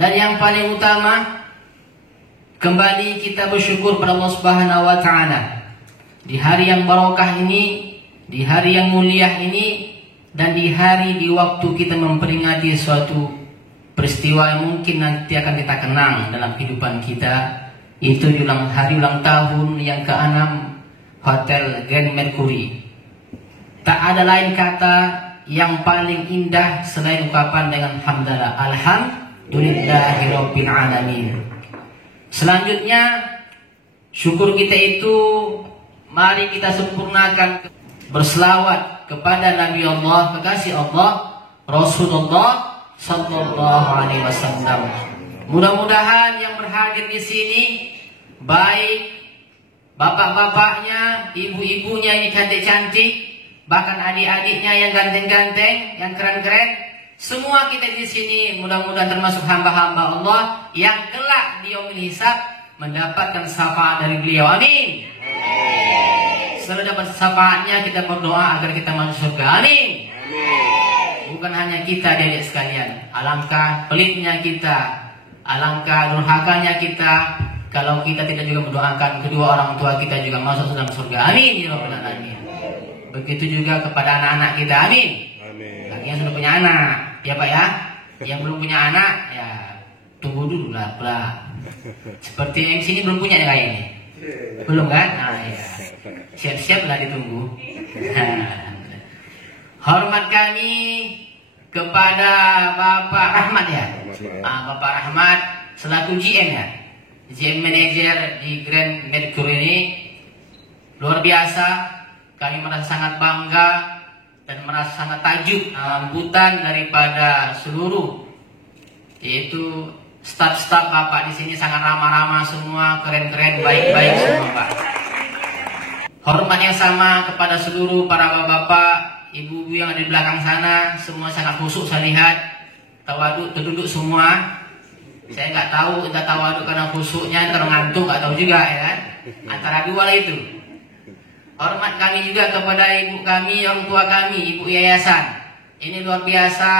Dan yang paling utama, kembali kita bersyukur pada Allah Subhanahu wa taala. Di hari yang barokah ini, di hari yang mulia ini, dan di waktu kita memperingati suatu peristiwa yang mungkin nanti akan kita kenang dalam kehidupan kita, itu di hari ulang tahun yang ke-6 Hotel Grand Mercury. Tak ada lain kata yang paling indah selain ucapan dengan hamdalah, alhamdulillahirabbil alamin. Selanjutnya, syukur kita itu mari kita sempurnakan berselawat kepada Nabi Allah, kekasih Allah, Rasulullah sallallahu alaihi wasallam. Mudah-mudahan yang berhadir di sini, baik bapak-bapaknya, ibu-ibunya yang cantik-cantik, bahkan adik-adiknya yang ganteng-ganteng, yang keren-keren, semua kita di sini mudah-mudahan termasuk hamba-hamba Allah yang kelak di yaumil hisab mendapatkan syafaat dari beliau. Amin. Setelah dapat syafaatnya, kita berdoa agar kita masuk surga. Amin. Bukan hanya kita, adik-adik sekalian. Alangkah pelitnya kita, alangkah durhakanya kita kalau kita tidak juga mendoakan kedua orang tua kita juga masuk dalam surga. Amin ya rabbal alamin. Begitu juga kepada anak-anak kita. Amin. Bagi yang sudah punya anak, ya Pak ya. Yang belum punya anak, ya tunggu dulu lah. Seperti yang sini belum punya ya kayak ini. Belum kan? Nah, ya. Siap-siap lah ditunggu. Hormat kami kepada Bapak Rahmat ya. Bapak Rahmat selaku GM ya. GM Manager di Grand Mercury ini luar biasa. Kami merasa sangat bangga dan merasa sangat takjub sambutan daripada seluruh, yaitu staf-staf Bapak di sini sangat ramah-ramah semua, keren-keren, baik-baik semua Pak. Hormat yang sama kepada seluruh para bapak, ibu-ibu yang ada di belakang sana, semua sangat khusyuk saya lihat, tawaduk terduduk semua. Saya nggak tahu entah tawaduk karena khusyuknya ngantuk nggak tahu juga ya kan, antara dua lah itu. Hormat kami juga kepada ibu kami, orang tua kami, ibu yayasan. Ini luar biasa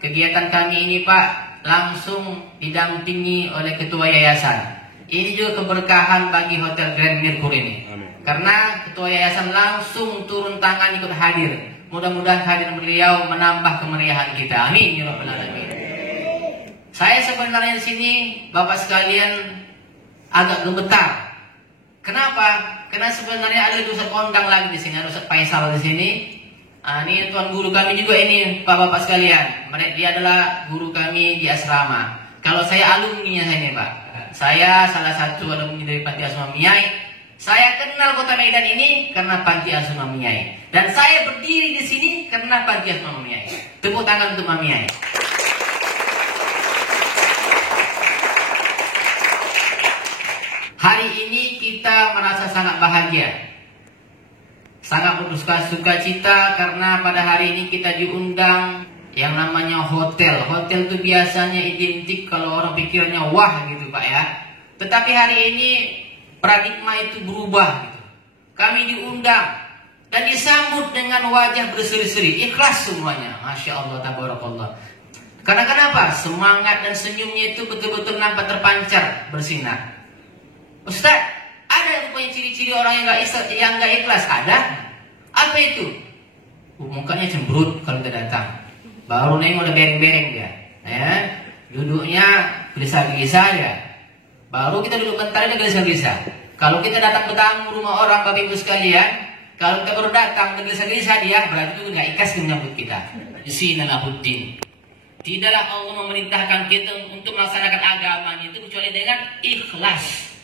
kegiatan kami ini Pak, langsung didampingi oleh ketua yayasan. Ini juga keberkahan bagi Hotel Grand Mercury ini. Amin. Karena ketua yayasan langsung turun tangan ikut hadir. Mudah-mudahan hadir beliau menambah kemeriahan kita. Amin ya rabbal alamin. Saya sebenarnya di sini Bapak sekalian agak gemetar. Kenapa? Karena sebenarnya ada Ustaz kondang lagi di sini, ada Ustaz Faisal di sini. Ini tuan guru kami juga ini, Bapak-bapak sekalian. Dia adalah guru kami di asrama. Kalau saya alumninya saya ini, Pak. Saya salah satu alumni dari Panti Asuhan Miyai. Saya kenal Kota Medan ini karena Panti Asuhan Miyai. Dan saya berdiri di sini karena Panti Asuhan Miyai. Tepuk tangan untuk Miyai. Hari ini kita merasa sangat bahagia, sangat bersuka cita karena pada hari ini kita diundang yang namanya hotel. Hotel itu biasanya identik kalau orang pikirnya wah gitu Pak ya. Tetapi hari ini paradigma itu berubah gitu. Kami diundang dan disambut dengan wajah berseri-seri, ikhlas semuanya. Masya Allah, tabarakallah. Karena kenapa? Semangat dan senyumnya itu betul-betul nampak terpancar, bersinar. Ustaz, ada yang punya ciri-ciri orang yang nggak ikhlas? Ada. Apa itu? Mukanya cemberut kalau kita datang. Baru nengok udah bereng-bereng dia. Ya. Duduknya gelisah-gelisah dia. Baru kita duduk bentar dia gelisah-gelisah. Kalau kita datang ke tamu rumah orang Bapak Ibu sekalian, kalau kita baru datang dan gelisah-gelisah dia, berarti itu nggak ikhlas menyambut kita. Bismillahirrahmanirrahim. Tidaklah Allah memerintahkan kita untuk melaksanakan agamanya itu kecuali dengan ikhlas.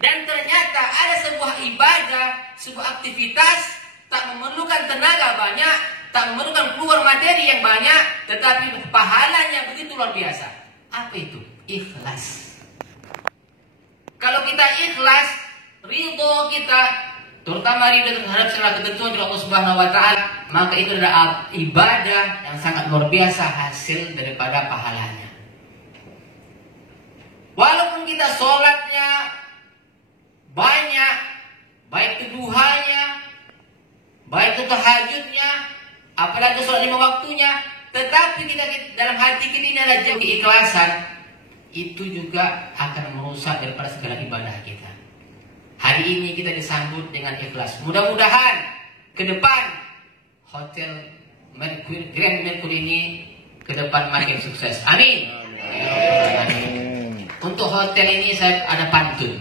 Dan ternyata ada sebuah ibadah, sebuah aktivitas tak memerlukan tenaga banyak, tak memerlukan keluar materi yang banyak, tetapi pahalanya begitu luar biasa. Apa itu? Ikhlas. Kalau kita ikhlas, ridho kita, terutama ridho terhadap segala ketentuan dari Allah Subhanahu wa taala, maka itu adalah ibadah yang sangat luar biasa hasil daripada pahalanya. Walaupun kita sholatnya banyak, baik itu duhanya, baik itu tahajudnya, apalagi sholat 5 waktunya, tetapi kita dalam hati kita ini adalah jauh keikhlasan, itu juga akan merusak daripada segala ibadah kita. Hari ini kita disambut dengan ikhlas. Mudah-mudahan ke depan Hotel Grand Mercury ini ke depan makin sukses. Amin. Untuk hotel ini saya ada pantun.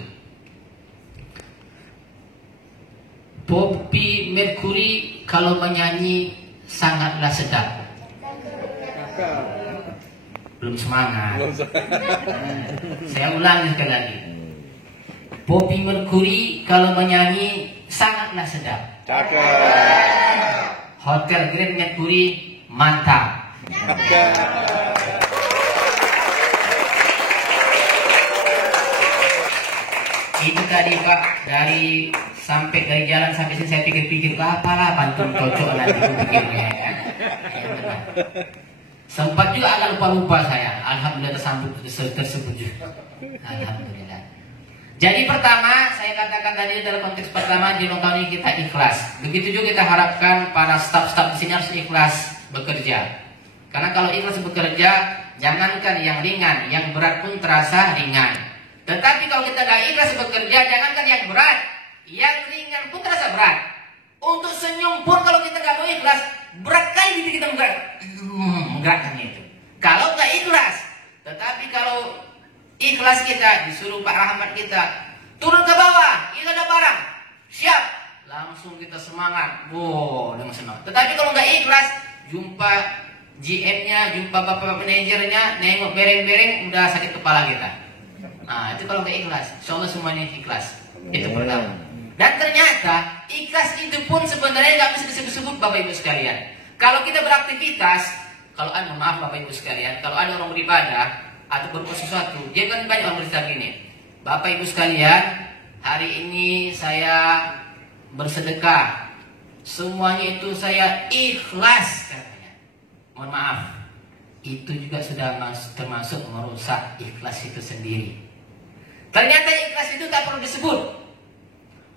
Poppy Mercury kalau menyanyi sangatlah sedap. Belum semangat. Saya ulangi sekali lagi. Poppy Mercury kalau menyanyi sangatlah sedap. Hotel Grand Mercury mantap. Itu tadi Pak, dari jalan sampai sini saya pikir-pikir apalah pantun cocok nanti pikirnya ya. Sempat juga agak lupa-lupa saya. Alhamdulillah tersebut juga. Alhamdulillah. Jadi pertama saya katakan tadi dalam konteks pertama di ulang tahun ini kita ikhlas. Begitu juga kita harapkan para staf-staf di sini harus ikhlas bekerja. Karena kalau ikhlas bekerja, jangankan yang ringan, yang berat pun terasa ringan. Tetapi kalau kita gak ikhlas bekerja, jangankan yang berat, yang ringan pun terasa berat. Untuk senyum pun kalau kita gak mau ikhlas, berat kali gitu kita menggerakkan itu. Kalau gak ikhlas, tetapi kalau ikhlas kita disuruh Pak Rahmat kita turun ke bawah, itu ada barang, siap, langsung kita semangat, dengan semangat. Tetapi kalau nggak ikhlas, jumpa GM-nya, jumpa bapak manajernya, nengok bereng-bereng, udah sakit kepala kita. Nah itu kalau nggak ikhlas, insya Allah semuanya ikhlas. Itu pertama. Dan ternyata ikhlas itu pun sebenarnya nggak bisa disebut-sebut Bapak Ibu sekalian. Kalau kita beraktivitas, kalau ada, maaf Bapak Ibu sekalian, kalau ada orang beribadah atau berbuat sesuatu, dia kan banyak orang bercerita gini, Bapak Ibu sekalian, hari ini saya bersedekah, semuanya itu saya ikhlas katanya. Mohon maaf, itu juga sudah termasuk merusak ikhlas itu sendiri. Ternyata ikhlas itu tak perlu disebut.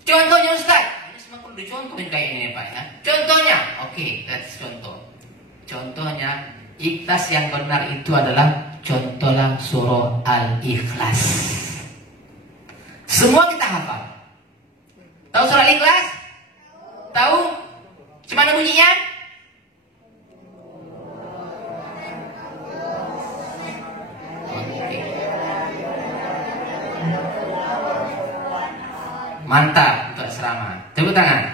Contohnya Ustaz, ini semua perlu dicontohin kayak ini Pak ya. Contohnya, oke, that's contoh. Contohnya ikhlas yang benar itu adalah contohlah surah Al-Ikhlas. Semua kita hafal. Tahu surah Al-Ikhlas? Tahu? Gimana bunyinya? Mantap untuk asrama. Tepuk tangan.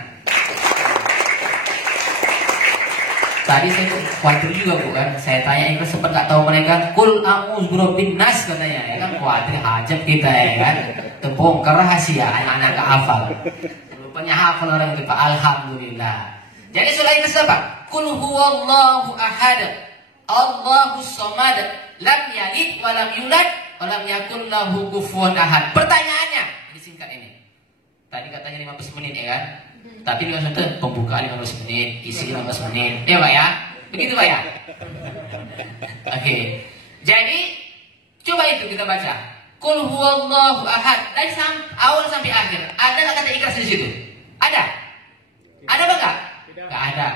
Tadi saya khawatir juga Bu kan. Saya tanya itu sempat nggak tahu mereka. Kul a'udzu birabbin nas katanya ya kan, khawatir hajat kita ya kan. Terbongkar rahasia anak-anak gak hafal. Rupanya hafal orang itu Pak. Alhamdulillah. Jadi surah ini apa? Kul huwallahu ahad. Allahus samad. Lam yalid wa lam yulad wa lam yakul lahu kufuwan ahad. Pertanyaannya, ini singkat ini. Tadi katanya 15 menit ya kan? Tapi ini maksudnya pembukaan 15 menit, isi 15 menit. Ya Pak ya? Begitu Pak ya? Oke. Jadi, coba itu kita baca. Qul huwallahu ahad. Dari awal sampai akhir. Ada nggak kata ikhlas di situ? Ada? Ada apa enggak? Nggak ada.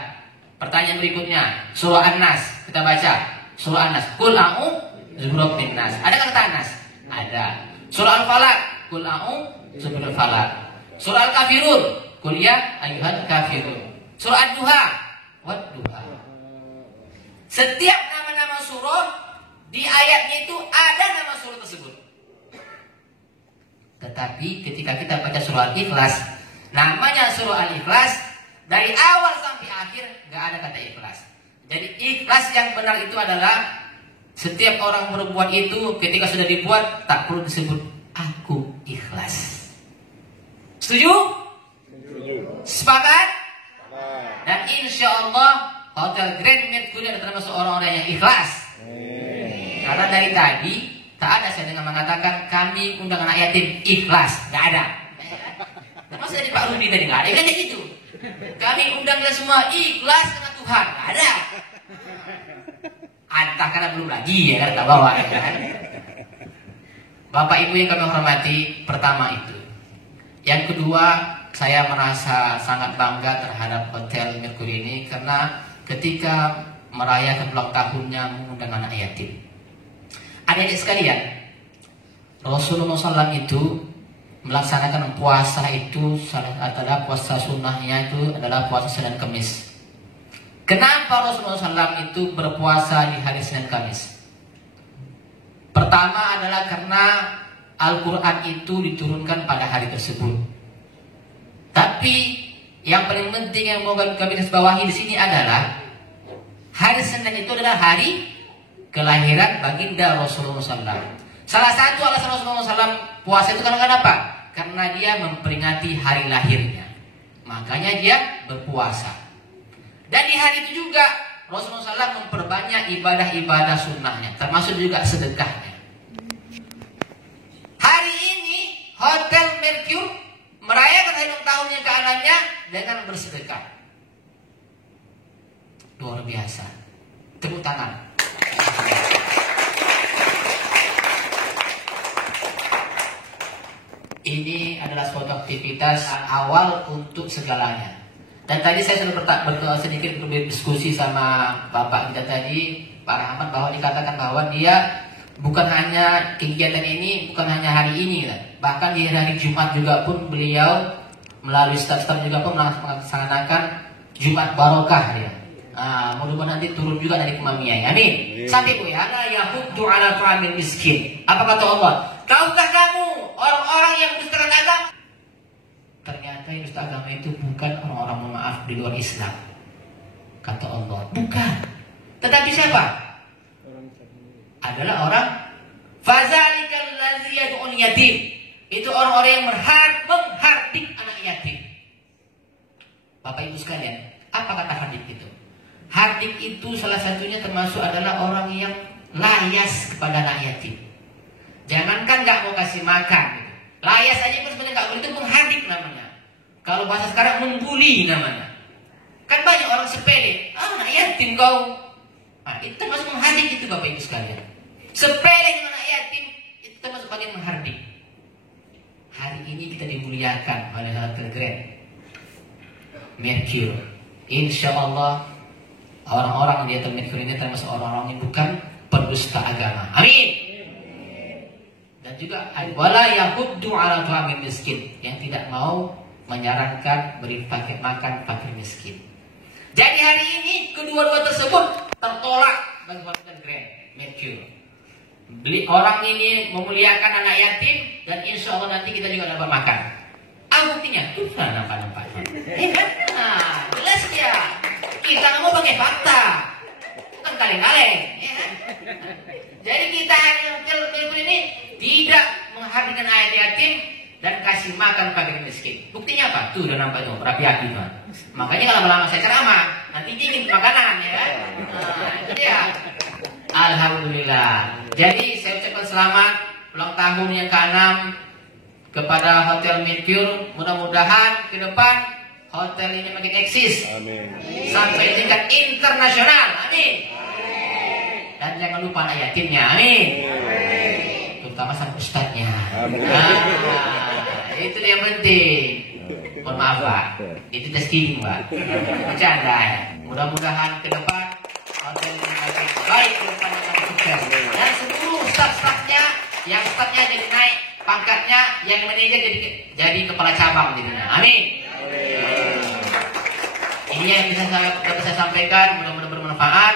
Pertanyaan berikutnya. Surah An-Nas. Kita baca. Surah An-Nas. Qul a'udzu birabbin nas. Ada kata An-Nas? Ada. Surah Al-Falaq. Qul a'udzu birabbil falaq. Surah Al-Kafirun. Qul ya ayyuhal kafirun. Surah Ad-Duha. Wad-Duha. Setiap nama-nama surah di ayatnya itu ada nama surah tersebut. Tetapi ketika kita baca surah Al-Ikhlas, namanya surah Al-Ikhlas, dari awal sampai akhir gak ada kata ikhlas. Jadi ikhlas yang benar itu adalah setiap orang berbuat itu ketika sudah dibuat tak perlu disebut aku ikhlas. Setuju? Sepakat? Dan insya Allah Hotel Grand Mercury adalah termasuk orang-orang yang ikhlas. Karena dari tadi tak ada saya dengan mengatakan kami undang anak yatim ikhlas, nggak ada. Masa dari Pak Rudi tadi nggak ada kan gitu. Kami undang kita semua ikhlas karena Tuhan, nggak ada. Entah karena belum lagi ya kan tak bawa ya kan. Bapak Ibu yang kami hormati, pertama itu. Yang kedua, saya merasa sangat bangga terhadap Hotel Mercury ini karena ketika merayakan ulang tahunnya mengundang anak yatim. Adik-adik sekalian, Rasulullah SAW itu melaksanakan puasa itu adalah puasa sunnahnya itu adalah puasa Senin Kamis. Kenapa Rasulullah SAW itu berpuasa di hari Senin Kamis? Pertama adalah karena Al-Quran itu diturunkan pada hari tersebut. Tapi yang paling penting yang mau kami garis bawahi di sini adalah hari Senin itu adalah hari kelahiran baginda Rasulullah SAW. Salah satu alasan Rasulullah SAW puasa itu karena apa? Karena dia memperingati hari lahirnya. Makanya dia berpuasa. Dan di hari itu juga Rasulullah SAW memperbanyak ibadah-ibadah sunnahnya, termasuk juga sedekahnya. Hari ini Hotel Mercure merayakan hari ulang tahunnya ke anaknya dengan bersedekah. Luar biasa. Tepuk tangan. Ini adalah suatu aktivitas awal untuk segalanya. Dan tadi saya sudah sedikit berdiskusi sama Bapak kita tadi, Pak Rahmat, bahwa dikatakan bahwa dia bukan hanya kegiatan ini, bukan hanya hari ini, bahkan di hari Jumat juga pun beliau melalui staf-staf juga pun melaksanakan Jumat Barokah dia. Mudah-mudahan nanti turun juga dari kemaminya. Amin. Sampai bu ya, la yahuddu ala ta'amil miskin. Apa kata Allah? Tahukah kamu orang-orang yang dusta agama? Ternyata yang dusta agama itu bukan orang-orang, mohon maaf, di luar Islam. Kata Allah, bukan. Tetapi siapa? Adalah orang fazalikal ladzi yad'ul yatim. Itu orang-orang yang menghardik anak yatim. Bapak Ibu sekalian, apa kata hardik itu? Hardik itu salah satunya termasuk adalah orang yang layas kepada anak yatim. Jangankan nggak mau kasih makan, gitu. Layas aja pun sebenarnya nggak boleh, itu menghardik namanya. Kalau bahasa sekarang membuli namanya. Kan banyak orang sepele, anak yatim kau. Nah, itu termasuk menghardik itu Bapak Ibu sekalian. Sepele dengan anak yatim itu termasuk bagian menghardik. Hari ini kita dimuliakan oleh Hotel Grand Mercure. Insya Allah orang-orang di Hotel Mercure ini termasuk orang-orang yang bukan pendusta agama. Amin. Dan juga wala yahuddu ala ta'amil miskin, yang tidak mau menyarankan beri paket makan fakir miskin. Jadi hari ini kedua-dua tersebut tertolak bagi Hotel Grand Mercure. Orang ini memuliakan anak yatim, dan insya Allah nanti kita juga dapat makan. Buktinya tuh nampak. Nah, jelas ya. Kita nggak mau pakai fakta, bukan kaleng-kaleng. Jadi kita ini tidak menghargai ayat yatim dan kasih makan fakir miskin. Buktinya apa? Tuh udah nampak tuh, berapi-api tuh. Makanya kalau lama saya ceramah, nanti dingin makanan ya. Nah, itu dia. Alhamdulillah. Jadi saya ucapkan selamat ulang tahun yang ke-6 kepada Hotel Mercure. Mudah-mudahan ke depan hotel ini makin eksis. Amin. Sampai tingkat internasional. Amin. Dan jangan lupa anak yatimnya. Amin. Terutama sama ustadznya. Itu yang penting. Mohon maaf Pak, itu testing Pak, bercanda ya. Mudah-mudahan ke depan hotel ini makin baik, ke depan akan sukses. Dan seluruh staff-staffnya, yang staffnya jadi naik pangkatnya, yang manajer jadi kepala cabang jadinya. Amin. Ini yang bisa saya sampaikan, mudah-mudahan bermanfaat.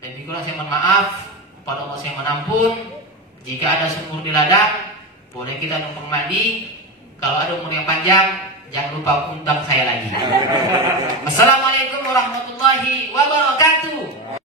Dan jika saya mohon maaf, kepada Allah saya menampun. Jika ada sumur di ladang, boleh kita numpang mandi. Kalau ada umur yang panjang, jangan lupa undang saya lagi. Assalamualaikum.